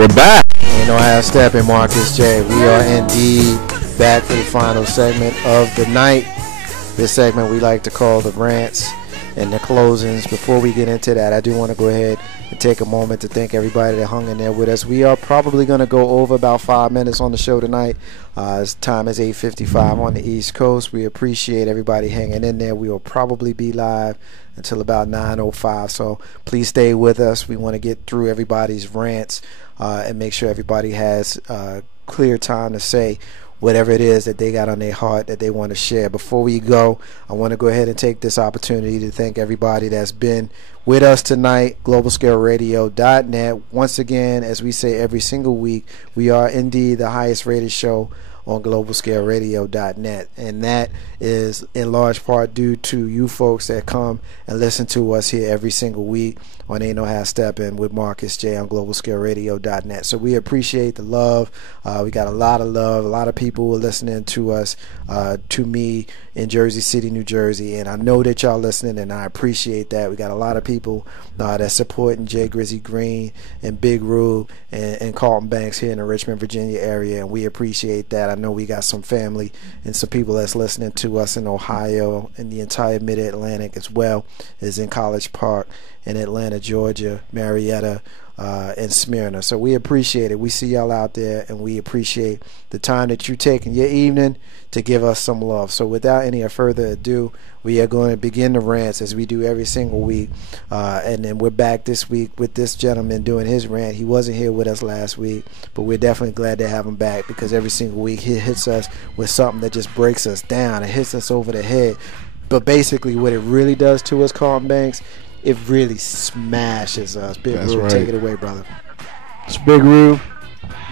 We're back. You know how Steppin, Marcus J. We are indeed back for the final segment of the night. This segment we like to call the Rants and the Closings. Before we get into that, I do want to go ahead and take a moment to thank everybody that hung in there with us. We are probably going to go over about 5 minutes on the show tonight. Time is 8:55 on the East Coast. We appreciate everybody hanging in there. We will probably be live until about 9:05, so please stay with us. We want to get through everybody's rants and make sure everybody has clear time to say whatever it is that they got on their heart that they want to share. Before we go, I want to go ahead and take this opportunity to thank everybody that's been with us tonight. GlobalScaleRadio.net. Once again, as we say every single week, we are indeed the highest rated show on GlobalScaleRadio.net, and that is in large part due to you folks that come and listen to us here every single week on Ain't No Half Steppin' with Marcus J on GlobalScaleRadio.net. So we appreciate the love. We got a lot of love. A lot of people were listening to us, to me in Jersey City, New Jersey, and I know that y'all listening, and I appreciate that. We got a lot of people that's supporting Jay Grizzy Green and Big Rube and Carlton Banks here in the Richmond, Virginia area, and we appreciate that. I know we got some family and some people that's listening to us in Ohio and the entire Mid-Atlantic as well as in College Park in Atlanta, Georgia, Marietta, and Smyrna. So we appreciate it. We see y'all out there, and we appreciate the time that you take in your evening to give us some love. So without any further ado, we are going to begin the rants as we do every single week. And then we're back this week with this gentleman doing his rant. He wasn't here with us last week, but we're definitely glad to have him back because every single week he hits us with something that just breaks us down. It hits us over the head. But basically what it really does to us, Carlton Banks, it really smashes us. Big Rube, right. Take it away, brother. It's Big Rube.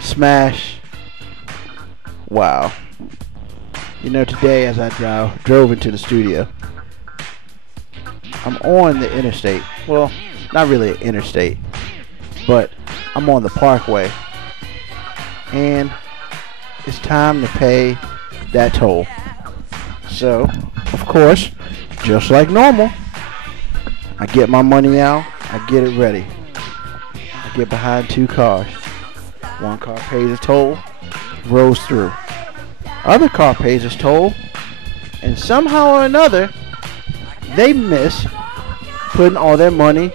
Smash. Wow. You know, today as I drove into the studio, I'm on the interstate. Well, not really an interstate, but I'm on the parkway. And it's time to pay that toll. So, of course, just like normal, I get my money out, I get it ready. I get behind two cars. One car pays a toll, rolls through. Other car pays its toll, and somehow or another, they miss putting all their money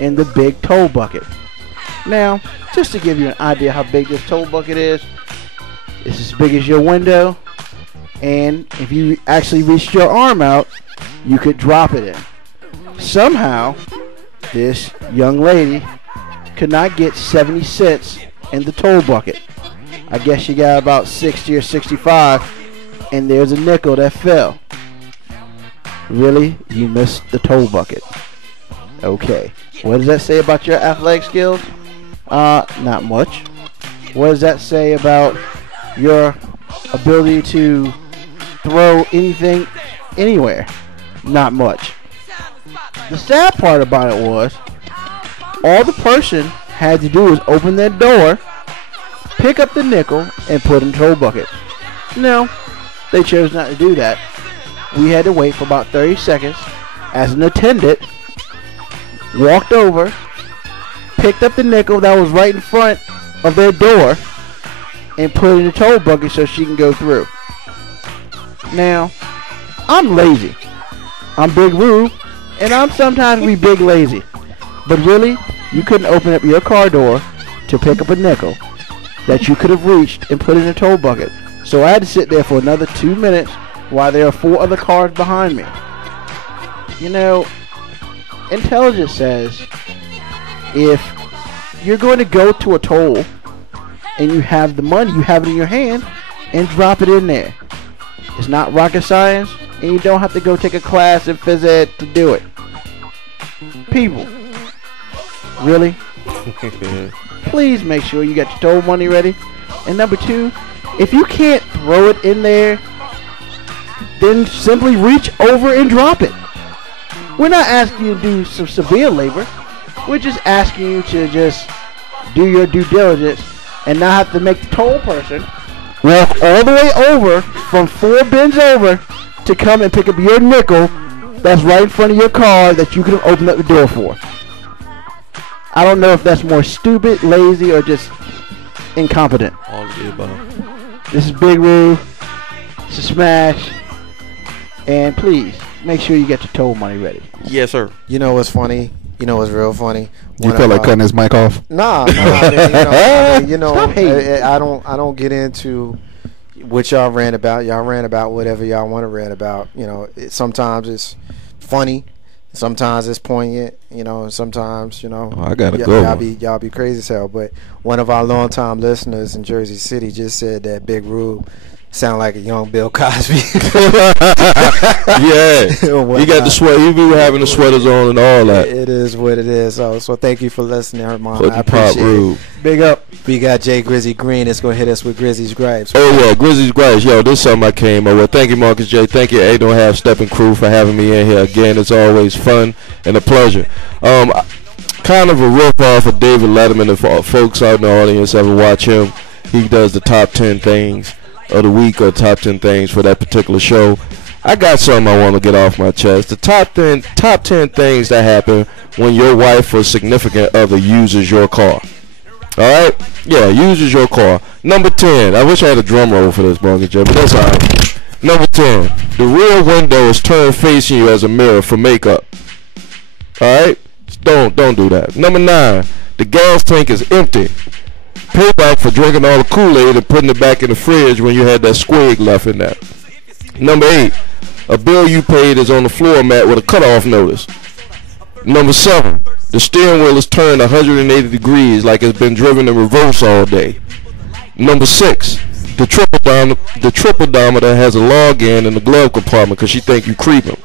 in the big toll bucket. Now, just to give you an idea how big this toll bucket is, it's as big as your window, and if you actually reached your arm out, you could drop it in. Somehow, this young lady could not get 70 cents in the toll bucket. I guess she got about 60 or 65, and there's a nickel that fell. Really? You missed the toll bucket. Okay. What does that say about your athletic skills? Not much. What does that say about your ability to throw anything anywhere? Not much. The sad part about it was, all the person had to do was open their door, pick up the nickel, and put in the toll bucket. No, they chose not to do that. We had to wait for about 30 seconds as an attendant walked over, picked up the nickel that was right in front of their door, and put it in the toll bucket so she can go through. Now, I'm lazy. I'm Big Rube, and I'm sometimes be big lazy. But really, you couldn't open up your car door to pick up a nickel that you could have reached and put in a toll bucket. So I had to sit there for another 2 minutes while there are 4 other cars behind me. You know, intelligence says if you're going to go to a toll and you have the money, you have it in your hand, and drop it in there. It's not rocket science, and you don't have to go take a class in phys ed to do it. People, really? Please make sure you got your toll money ready. And number 2, if you can't throw it in there, then simply reach over and drop it. We're not asking you to do some severe labor. We're just asking you to just do your due diligence and not have to make the toll person walk all the way over from 4 bins over to come and pick up your nickel that's right in front of your car that you could have opened up the door for. I don't know if that's more stupid, lazy, or just incompetent. All of the above. This is Big Roo. This is Smash. And please, make sure you get your toll money ready. Yes, sir. You know what's funny? You know what's real funny? You feel like cutting his mic off? Nah. Stop hating. I don't get into what y'all rant about. Y'all rant about whatever y'all want to rant about. Sometimes it's funny. Sometimes it's poignant, and sometimes, I got a good one. Y'all be crazy as hell. But one of our longtime listeners in Jersey City just said that Big Rube sound like a young Bill Cosby. Yeah, he got the sweat. He be having the sweaters on and all that. It is what it is. So thank you for listening, Herman. I appreciate it. Big up. We got Jay Grizzy Green that's gonna hit us with Grizzy's gripes. Oh yeah, Grizzy's gripes. Yo, this is something I came up with. Thank you, Marcus J. Thank you, A. Don't Have Steppin crew for having me in here again. It's always fun and a pleasure. Kind of a riff off of David Letterman. If folks out in the audience ever watch him, he does the top 10 things of the week or top 10 things for that particular show. I got something I want to get off my chest. The top 10 things that happen when your wife or significant other uses your car. Alright? Yeah, uses your car. Number 10. I wish I had a drum roll for this, Marcus J, but that's alright. Number 10. The rear window is turned facing you as a mirror for makeup. Alright? Don't do that. Number 9. The gas tank is empty. Payback for drinking all the Kool-Aid and putting it back in the fridge when you had that squig left in there. Number 8. A bill you paid is on the floor mat with a cutoff notice. Number 7. The steering wheel is turned 180 degrees like it's been driven in reverse all day. Number 6. The triple-dometer has a login in the glove compartment because she think you creeping.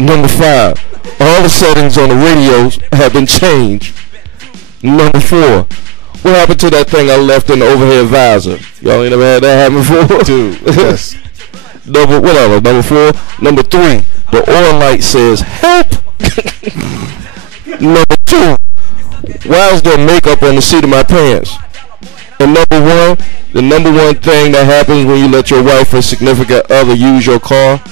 Number 5. All the settings on the radios have been changed. Number 4. What happened to that thing I left in the overhead visor? Y'all ain't never had that happen before? Dude, yes. Number 4. Number 3. The oil light says help. Number 2. Why is there makeup on the seat of my pants? And number 1, the number 1 thing that happens when you let your wife or significant other use your car,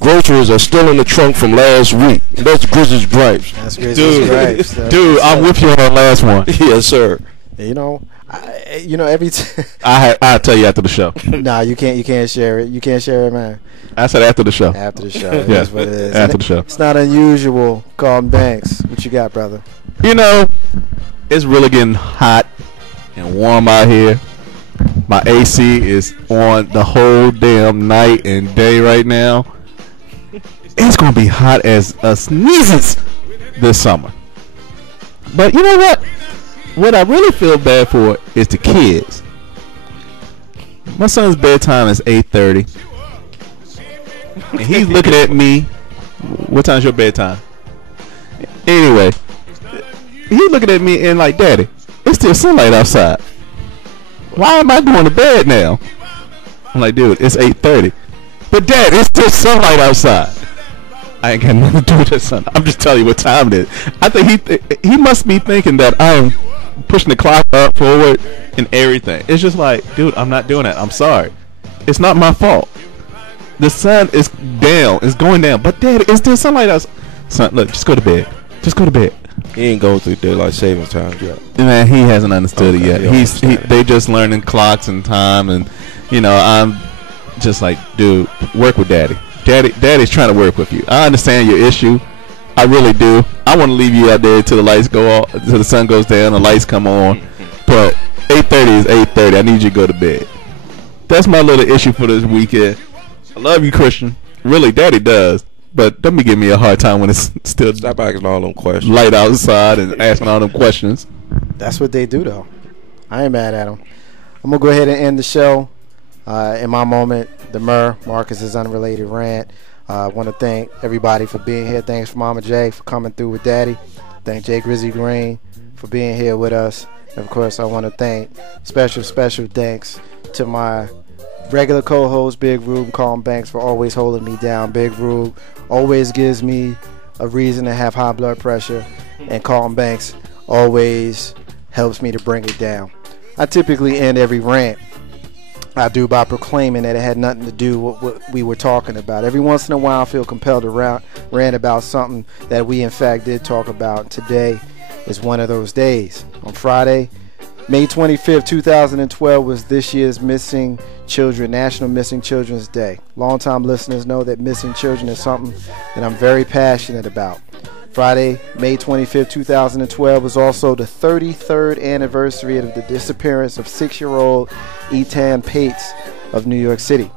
groceries are still in the trunk from last week. That's Grizzly's gripes. That's Grizzly's gripes. Dude, I'm with you on that last one. Yes, sir. Every I'll tell you after the show. Nah, you can't share it. You can't share it, man. I said after the show. After the show. Yeah, That's what it is. After the show. It's not unusual. Carlton Banks, what you got, brother? It's really getting hot and warm out here. My AC is on the whole damn night and day right now. It's gonna be hot as a sneezes this summer. But you know what? What I really feel bad for is the kids. My son's bedtime is 8:30. And he's looking at me. What time's your bedtime? Anyway, he's looking at me and like, Daddy, it's still sunlight outside. Why am I going to bed now? I'm like, dude, it's 8:30. But Dad, it's still sunlight outside. I ain't got nothing to do with that sun. I'm just telling you what time it is. I think he must be thinking that I'm pushing the clock up, forward, and everything. It's just like, dude, I'm not doing that. I'm sorry. It's not my fault. The sun is down. It's going down. But Dad, is there sunlight outside? Son, look, just go to bed. Just go to bed. He ain't going through daylight savings time yet. Man, he hasn't understood it yet. They just learning clocks and time, and I'm just like, dude, work with Daddy. Daddy's trying to work with you. I understand your issue. I really do. I want to leave you out there till the lights go off, till the sun goes down, the lights come on. But 8:30 is 8:30. I need you to go to bed. That's my little issue for this weekend. I love you, Christian. Really, Daddy does. But don't be giving me a hard time when it's still stop asking all them questions. Light outside and asking all them questions. That's what they do, though. I ain't mad at them. I'm going to go ahead and end the show. In my moment, the Marcus's unrelated rant. I want to thank everybody for being here. Thanks for Mama J for coming through with Daddy. Thank Jay Grizzy Green for being here with us. And of course, I want to thank special thanks to my regular co-host Big Rube, Carlton Banks, for always holding me down. Big Rube always gives me a reason to have high blood pressure, and Carlton Banks always helps me to bring it down. I typically end every rant I do by proclaiming that it had nothing to do with what we were talking about. Every once in a while I feel compelled to rant about something that we in fact did talk about. Today is one of those days. On Friday, May 25th, 2012 was this year's National Missing Children's Day. Longtime listeners know that missing children is something that I'm very passionate about. Friday, May 25th, 2012 was also the 33rd anniversary of the disappearance of 6-year-old Aint Pates of New York City.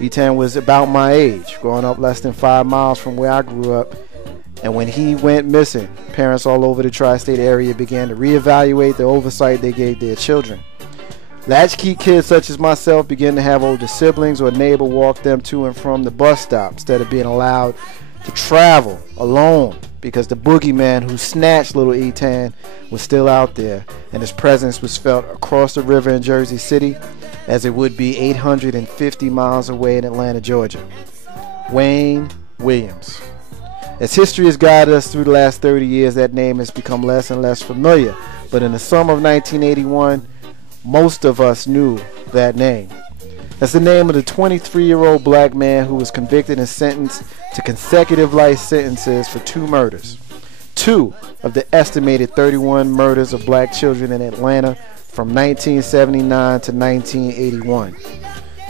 Aint was about my age, growing up less than 5 miles from where I grew up. And when he went missing, parents all over the tri-state area began to reevaluate the oversight they gave their children. Latchkey kids such as myself began to have older siblings or a neighbor walk them to and from the bus stop instead of being allowed to travel alone because the boogeyman who snatched little Aint was still out there, and his presence was felt across the river in Jersey City as it would be 850 miles away in Atlanta, Georgia. Wayne Williams. As history has guided us through the last 30 years, that name has become less and less familiar. But in the summer of 1981, most of us knew that name. That's the name of the 23-year-old black man who was convicted and sentenced to consecutive life sentences for 2 murders. 2 of the estimated 31 murders of black children in Atlanta from 1979 to 1981.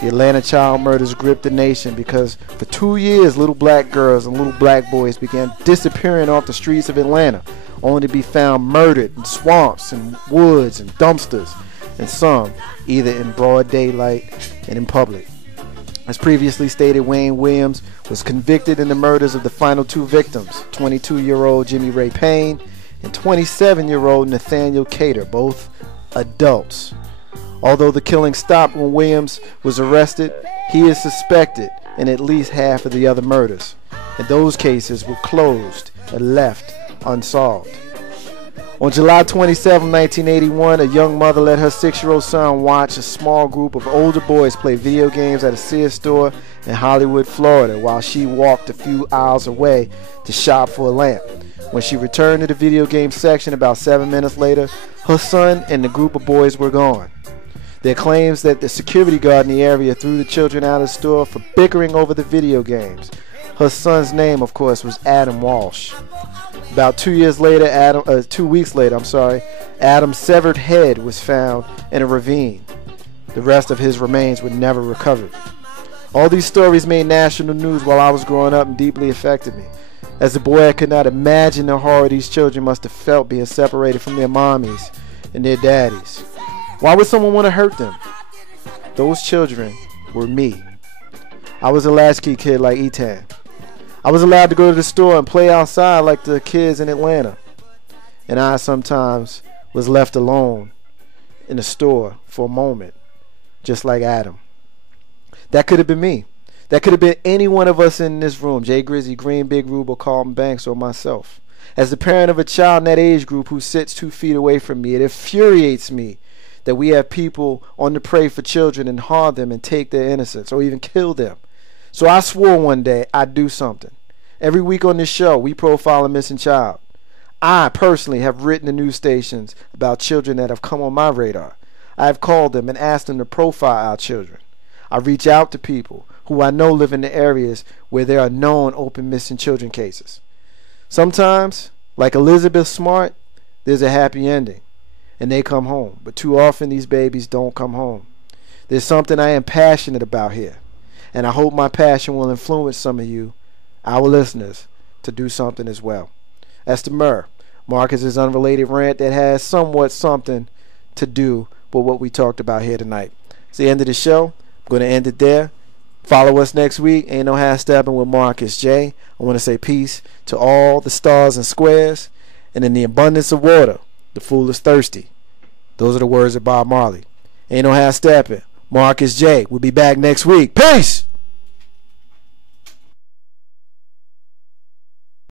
The Atlanta child murders gripped the nation because for 2 years, little black girls and little black boys began disappearing off the streets of Atlanta, only to be found murdered in swamps and woods and dumpsters, and some either in broad daylight and in public. As previously stated, Wayne Williams was convicted in the murders of the final 2 victims, 22-year-old Jimmy Ray Payne and 27-year-old Nathaniel Cater, both adults. Although the killing stopped when Williams was arrested, he is suspected in at least half of the other murders, and those cases were closed and left unsolved. On July 27, 1981, a young mother let her 6-year-old son watch a small group of older boys play video games at a Sears store in Hollywood, Florida, while she walked a few aisles away to shop for a lamp. When she returned to the video game section about 7 minutes later, her son and the group of boys were gone. There are claims that the security guard in the area threw the children out of the store for bickering over the video games. Her son's name, of course, was Adam Walsh. About 2 weeks later, Adam's severed head was found in a ravine. The rest of his remains were never recovered. All these stories made national news while I was growing up and deeply affected me. As a boy, I could not imagine the horror these children must have felt being separated from their mommies and their daddies. Why would someone want to hurt them? Those children were me. I was a latchkey kid like Aint. I was allowed to go to the store and play outside like the kids in Atlanta. And I sometimes was left alone in the store for a moment, just like Adam. That could have been me. That could have been any one of us in this room, Jay Grizzy, Green, Big Rube, or Carlton Banks, or myself. As the parent of a child in that age group who sits 2 feet away from me, it infuriates me that we have people on the prey for children and harm them and take their innocence or even kill them. So I swore one day I'd do something. Every week on this show, we profile a missing child. I personally have written to news stations about children that have come on my radar. I have called them and asked them to profile our children. I reach out to people who I know live in the areas where there are known open missing children cases. Sometimes, like Elizabeth Smart, there's a happy ending and they come home. But too often these babies don't come home. There's something I am passionate about here, and I hope my passion will influence some of you, our listeners, to do something as well. That's the Marcus's unrelated rant that has somewhat something to do with what we talked about here tonight. It's the end of the show. I'm going to end it there. Follow us next week. Ain't no half stepping with Marcus J. I want to say peace to all the stars and squares, and in the abundance of water, the fool is thirsty. Those are the words of Bob Marley. Ain't no half stepping. Marcus J. We'll be back next week. Peace!